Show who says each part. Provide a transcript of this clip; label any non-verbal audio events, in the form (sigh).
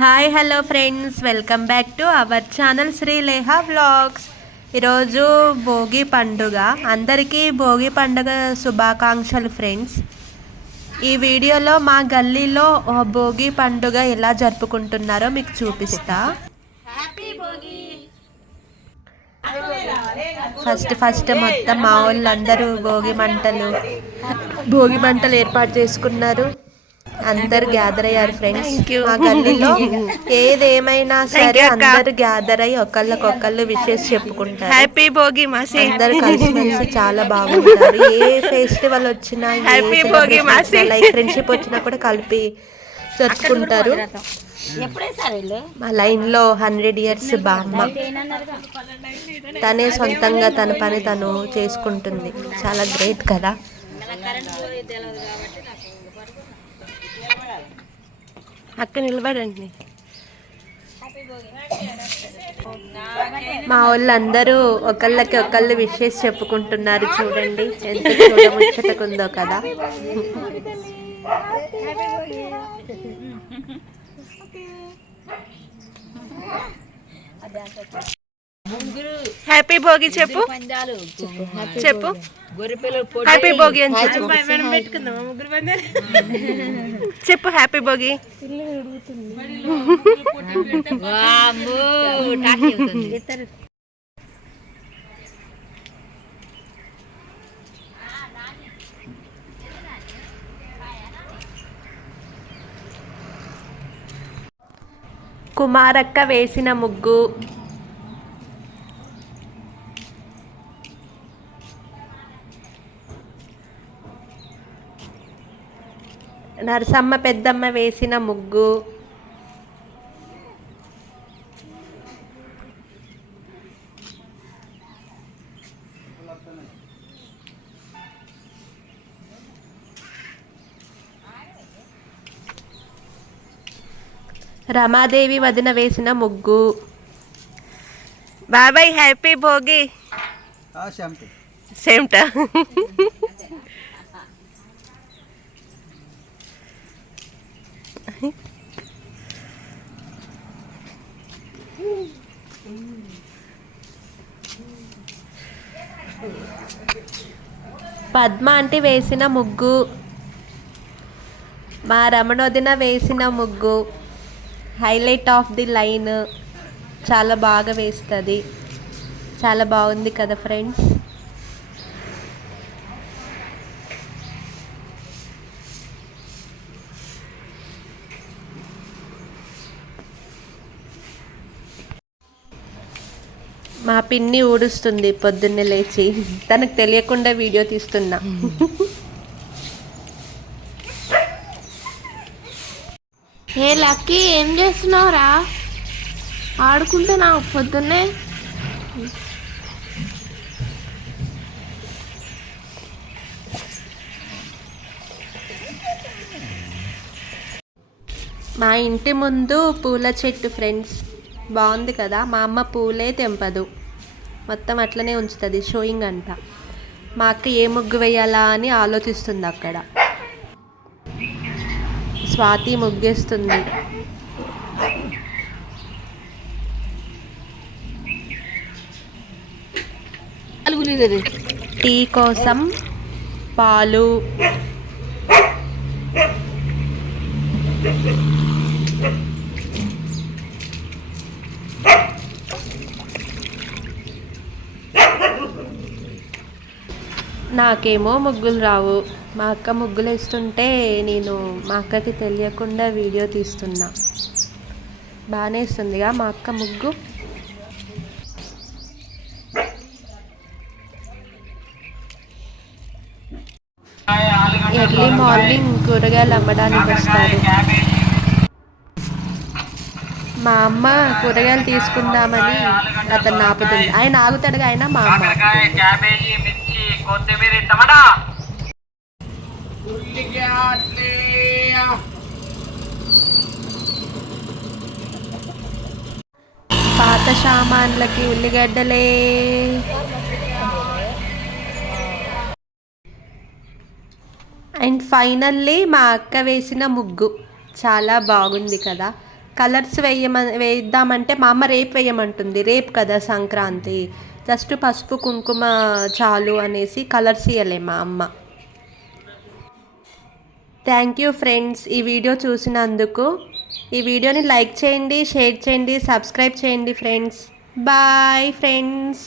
Speaker 1: Hi hello friends welcome back to our channel Srileha vlogs ఈరోజు భోగి పండుగ. అందరికీ భోగి పండుగ శుభాకాంక్షలు ఫ్రెండ్స్ ఈ వీడియోలో మా గల్లీలో భోగి పండుగ ఎలా జరుపుకుంటున్నారో మీకు చూపిస్తా. ఫస్ట్ ఫస్ట్ మొత్తం మా వాళ్ళందరూ భోగి మంటలు భోగి మంటలు ఏర్పాటు చేసుకున్నారు. అందరు గ్యాదర్ అయ్యారు ఫ్రెండ్స్ మా గల్లీలో ఏదేమైనా సరే అందరు గ్యాదర్ అయ్యి ఒకళ్ళకొకళ్ళు విషెస్ చెప్పుకుంటారు.
Speaker 2: హ్యాపీ భోగి మాసి.
Speaker 1: అందరు కలిసిమెలిసి చాలా బాగుంటారు. ఏ ఫెస్టివల్ వచ్చినా
Speaker 2: Happy భోగి మాసి.
Speaker 1: లైక్ ఫ్రెండ్షిప్ వచ్చినా కూడా కలిపి జరుపుకుంటారు. మా లైన్లో హండ్రెడ్ ఇయర్స్ బామ్మ తనే సొంతంగా తన పని తను చేసుకుంటుంది. చాలా గ్రేట్ కదా.
Speaker 2: అక్క నిలబడండి.
Speaker 1: మా వాళ్ళందరూ ఒకళ్ళకి ఒకళ్ళు విషెస్ చెప్పుకుంటున్నారు చూడండి. ఎంత చూడముచ్చటకుందో కదా.
Speaker 2: హ్యాపీ భోగి చెప్పు. చెప్పు. హ్యాపీ భోగి. అని చెప్పు. చెప్పు. హ్యాపీ భోగి.
Speaker 1: కుమారక్క వేసిన ముగ్గు. నరసమ్మ పెద్దమ్మ వేసిన ముగ్గు. రమాదేవి వదిన వేసిన ముగ్గు.
Speaker 2: బాబాయ్ హ్యాపీ భోగి. సేమ్ (laughs)
Speaker 1: పద్మ అంటే వేసిన ముగ్గు. మా రమణోదిన వేసిన ముగ్గు. హైలైట్ ఆఫ్ ది లైన్ చాలా బాగా వేస్తుంది. చాలా బాగుంది కదా ఫ్రెండ్స్ మా పిన్ని ఊడుస్తుంది పొద్దున్నే లేచి. తనకు తెలియకుండా వీడియో తీస్తున్నా.
Speaker 3: ఏ లక్కీ ఏం చేస్తున్నావురా? ఆడుకుంటున్నావు పొద్దున్నే.
Speaker 1: మా ఇంటి ముందు పూల చెట్టు ఫ్రెండ్స్. బాగుంది కదా? మా అమ్మ పూలే తెంపదు. మొత్తం అట్లనే ఉంచుతుంది షోయింగ్ అంట మా అక్క ఏ ముగ్గు వేయాలా అని ఆలోచిస్తుంది అక్కడ. స్వాతి ముగ్గేస్తుంది. టీ కోసం పాలు నాకేమో ముగ్గులు రావు. మా అక్క ముగ్గులు వేస్తుంటే నేను మా అక్కకి తెలియకుండా వీడియో తీస్తున్నా. బాగానే ఇస్తుందిగా మా అక్క ముగ్గు. ఎర్లీ మార్నింగ్ కూరగాయలు అమ్మడానికి వస్తారు. మా అమ్మ కూరగాయలు తీసుకుందామని అతను ఆపుతుంది. ఆయన ఆగుతాడుగా ఆయన మా అమ్మ
Speaker 4: కాకరకాయ
Speaker 1: ఆపుతుంది. పాత సామాన్లకి ఉల్లిగడ్డలే. అండ్ ఫైనల్లీ మా అక్క వేసిన ముగ్గు. చాలా బాగుంది కదా. కలర్స్ వేయమ వేద్దామంటే మా అమ్మ రేపు వేయమంటుంది. రేపు కదా సంక్రాంతి. జస్ట్ పసుపు కుంకుమ చాలు అనేసి కలర్స్ ఇవ్వలే మా అమ్మ. థ్యాంక్ యూ ఫ్రెండ్స్ ఈ వీడియో చూసినందుకు ఈ వీడియోని లైక్ చేయండి షేర్ చేయండి సబ్స్క్రైబ్ చేయండి ఫ్రెండ్స్ బాయ్ ఫ్రెండ్స్